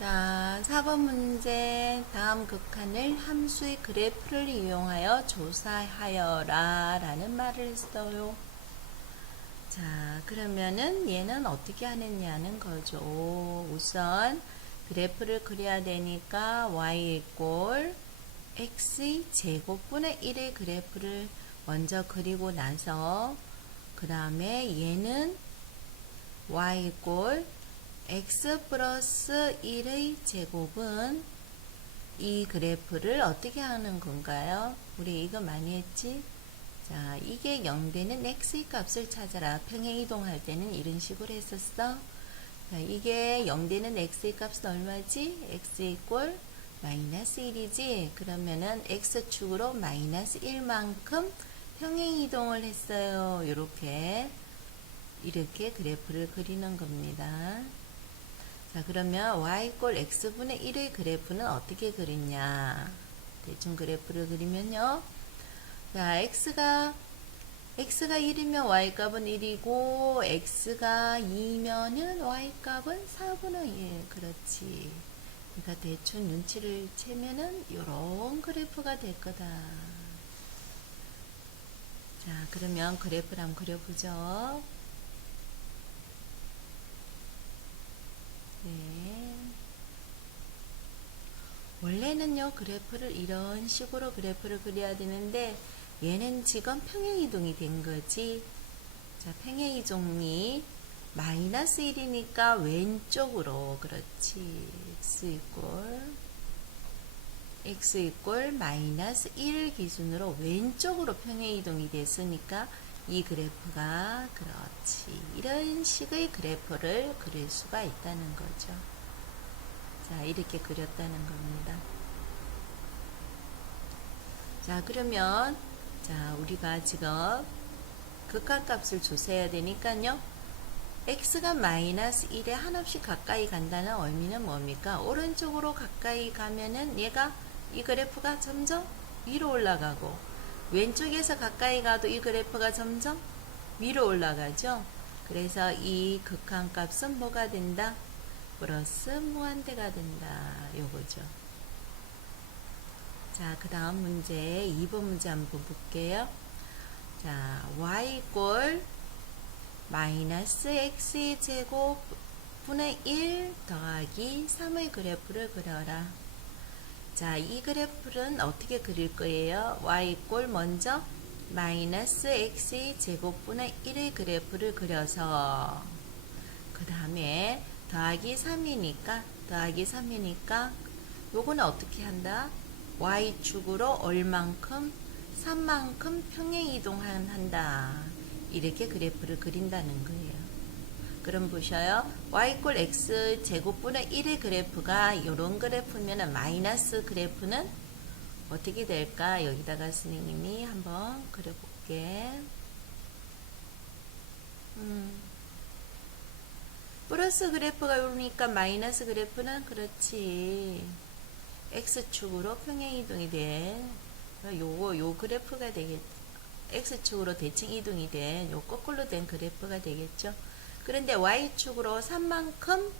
자, 4번 문제. 다음 극한을 함수의 그래프를 이용하여 조사하여라 라는 말을 했어요. 자, 그러면은 얘는 어떻게 하느냐는 거죠. 우선 그래프를 그려야 되니까 y 이꼴 x의 제곱분의 1의 그래프를 먼저 그리고 나서 그 다음에 얘는 y 이꼴 x 플러스 1의 제곱은 이 그래프를 어떻게 하는 건가요? 우리 이거 많이 했지? 자, 이게 0되는 x의 값을 찾아라. 평행이동할 때는 이런 식으로 했었어. 자, 이게 0되는 x의 값은 얼마지? x 이꼴 마이너스 1이지? 그러면은 x축으로 마이너스 1만큼 평행이동을 했어요. 이렇게 그래프를 그리는 겁니다. 자, 그러면 y 이꼴 x분의 1의 그래프는 어떻게 그리냐? 대충 그래프를 그리면요. 자, x가 1이면 y값은 1이고 x가 2면은 y값은 4분의 1. 그렇지. 그러니까 대충 눈치를 채면은 요런 그래프가 될 거다. 자, 그러면 그래프를 한번 그려보죠. 네. 원래는요, 그래프를 이런 식으로 그래프를 그려야 되는데, 얘는 지금 평행이동이 된 거지. 자, 평행이동이 마이너스 1이니까 왼쪽으로, 그렇지. x 이꼴 마이너스 1 기준으로 왼쪽으로 평행이동이 됐으니까, 이 그래프가, 그렇지. 이런 식의 그래프를 그릴 수가 있다는 거죠. 자, 이렇게 그렸다는 겁니다. 자, 그러면, 자, 우리가 지금 극한값을 조사해야 되니까요. x가 마이너스 1에 한없이 가까이 간다는 의미는 뭡니까? 오른쪽으로 가까이 가면은 얘가, 이 그래프가 점점 위로 올라가고, 왼쪽에서 가까이 가도 이 그래프가 점점 위로 올라가죠. 그래서 이 극한값은 뭐가 된다? 플러스 무한대가 된다. 요거죠. 자, 그 다음 문제 2번 문제 한번 볼게요. 자, y 이꼴 마이너스 x의 제곱 분의 1 더하기 3의 그래프를 그려라. 자, 이 그래프는 어떻게 그릴 거예요? y 이꼴 먼저 마이너스 x의 제곱분의 1의 그래프를 그려서 그 다음에 더하기 3이니까 요거는 어떻게 한다? y축으로 얼만큼? 3만큼 평행이동한다. 이렇게 그래프를 그린다는 거예요. 그럼 보셔요. y 이꼴 x 제곱분의 1의 그래프가 이런 그래프면 마이너스 그래프는 어떻게 될까? 여기다가 선생님이 한번 그려볼게. 플러스 그래프가 오니까 마이너스 그래프는 그렇지. x축으로 평행이동이 돼. 요 그래프가 되겠, x축으로 대칭 이동이 된, 요 거꾸로 된 그래프가 되겠죠. 그런데 y축으로 3만큼,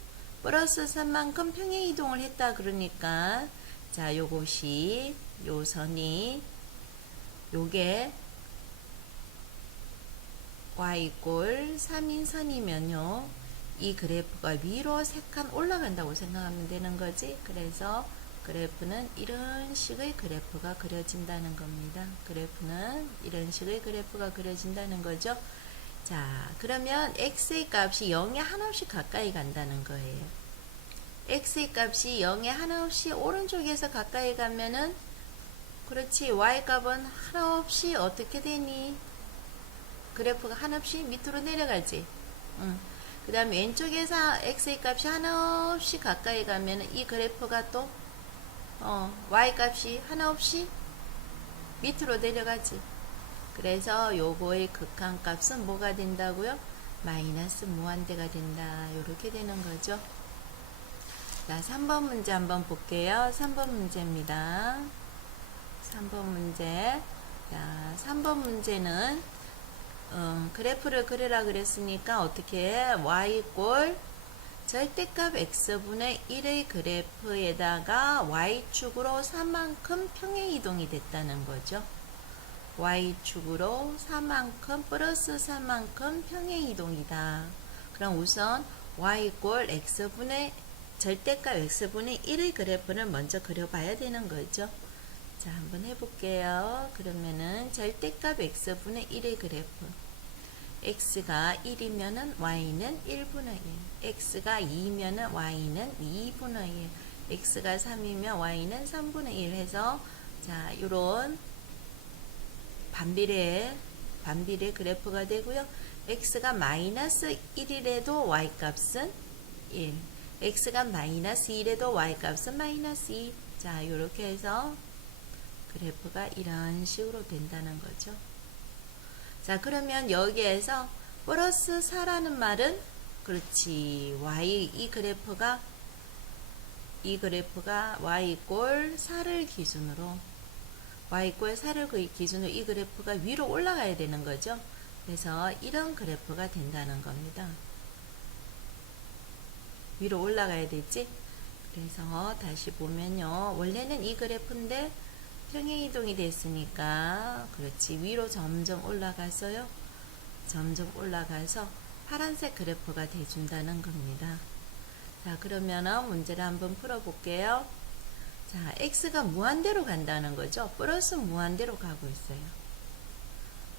플러스 3만큼 평행이동을 했다 그러니까, 자, 요것이, 요 선이, 요게 y 이꼴 3인 선이면요. 이 그래프가 위로 3칸 올라간다고 생각하면 되는 거지. 그래서 그래프는 이런 식의 그래프가 그려진다는 겁니다. 그래프는 이런 식의 그래프가 그려진다는 거죠. 자, 그러면 x의 값이 0에 한없이 가까이 간다는 거예요. x의 값이 0에 한없이 오른쪽에서 가까이 가면은 그렇지. y 값은 한없이 어떻게 되니? 그래프가 한없이 밑으로 내려가지. 그 다음 왼쪽에서 x의 값이 한없이 가까이 가면 이 그래프가 또 y 값이 한없이 밑으로 내려가지. 그래서 요거의 극한값은 뭐가 된다고요? 마이너스 무한대가 된다. 요렇게 되는 거죠. 자, 3번 문제 한번 볼게요. 3번 문제입니다. 3번 문제. 자, 3번 문제는 그래프를 그리라 그랬으니까 어떻게 해? y 이꼴 절대값 x분의 1의 그래프에다가 y축으로 4만큼 평행이동이 됐다는 거죠. y축으로 4만큼 플러스 4만큼 평행이동이다. 그럼 우선 y=, x분의 절대값 x분의 1의 그래프를 먼저 그려봐야 되는 거죠. 자, 한번 해볼게요. 그러면은 절대값 x분의 1의 그래프. x가 1이면은 y는 1분의 1. x가 2면은 y는 2분의 1. x가 3이면 y는 3분의 1 해서 자, 요런 반비례 그래프가 되고요. x가 마이너스 1이라도 y 값은 1. x가 마이너스 2라도 y 값은 마이너스 2. 자, 요렇게 해서 그래프가 이런 식으로 된다는 거죠. 자, 그러면 여기에서 플러스 4라는 말은 그렇지. 이 그래프가 y=4를 기준으로 y=4를 기준으로 이 그래프가 위로 올라가야 되는 거죠. 그래서 이런 그래프가 된다는 겁니다. 위로 올라가야 되지. 그래서 다시 보면요. 원래는 이 그래프인데 평행이동이 됐으니까 그렇지. 위로 점점 올라가서요. 점점 올라가서 파란색 그래프가 돼준다는 겁니다. 자, 그러면은 문제를 한번 풀어볼게요. 자, x가 무한대로 간다는 거죠. 플러스 무한대로 가고 있어요.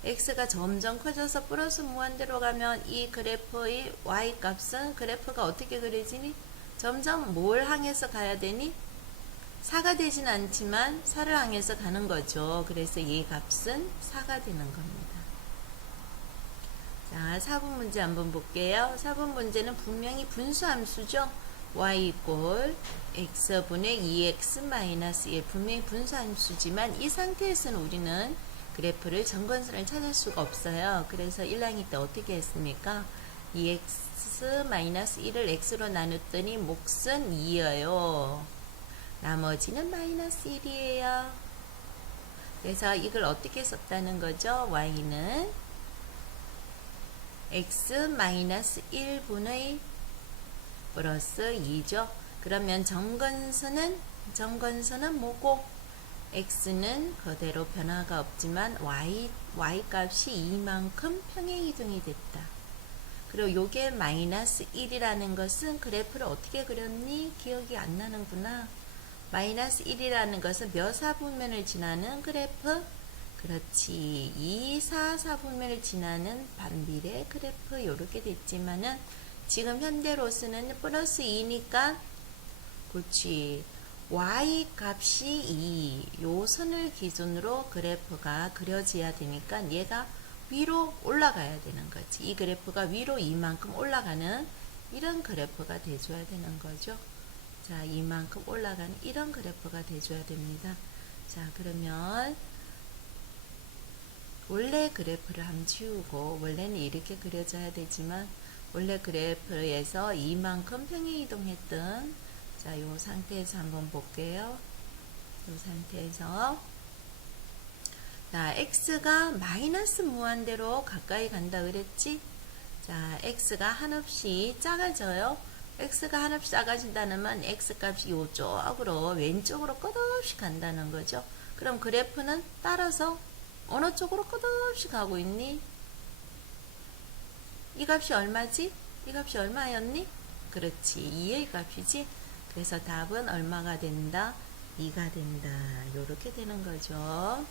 x가 점점 커져서 플러스 무한대로 가면 이 그래프의 y 값은 그래프가 어떻게 그려지니? 점점 뭘 향해서 가야 되니? 4가 되진 않지만 4를 향해서 가는 거죠. 그래서 이 값은 4가 되는 겁니다. 자, 4번 문제 한번 볼게요. 4번 문제는 분명히 분수함수죠. y=x분의 2x-1 분명히 분수함수지만 이 상태에서는 우리는 그래프를 정건선을 찾을 수가 없어요. 그래서 1학기 때 어떻게 했습니까? 2x-1을 x로 나눴더니 몫은 2예요. 나머지는 마이너스 1이에요. 그래서 이걸 어떻게 썼다는 거죠? y는 x-1분의 플러스 2죠. 그러면 정건선은 뭐고? x는 그대로 변화가 없지만 y 값이 2만큼 평행이동이 됐다. 그리고 요게 마이너스 1이라는 것은 그래프를 어떻게 그렸니? 기억이 안 나는구나. 마이너스 1이라는 것은 몇 사분면을 지나는 그래프? 그렇지. 2, 4, 4분면을 지나는 반비례 그래프 이렇게 됐지만은 지금 현대로서는 플러스 2니까 그렇지. y 값이 2. 요 선을 기준으로 그래프가 그려져야 되니까 얘가 위로 올라가야 되는 거지. 이 그래프가 위로 이만큼 올라가는 이런 그래프가 돼줘야 되는 거죠. 자, 이만큼 올라가는 이런 그래프가 돼줘야 됩니다. 자, 그러면 원래 그래프를 한번 지우고 원래는 이렇게 그려져야 되지만 원래 그래프에서 이만큼 평행이동했던 자, 요 상태에서 한번 볼게요. 요 상태에서 자, x가 마이너스 무한대로 가까이 간다 그랬지? 자, x가 한없이 작아져요. x가 한없이 작아진다는 말 x값이 이쪽으로 왼쪽으로 끝없이 간다는 거죠. 그럼 그래프는 따라서 어느 쪽으로 끝없이 가고 있니? 이 값이 얼마지? 이 값이 얼마였니? 그렇지. 2의 값이지. 그래서 답은 얼마가 된다? 2가 된다. 요렇게 되는 거죠.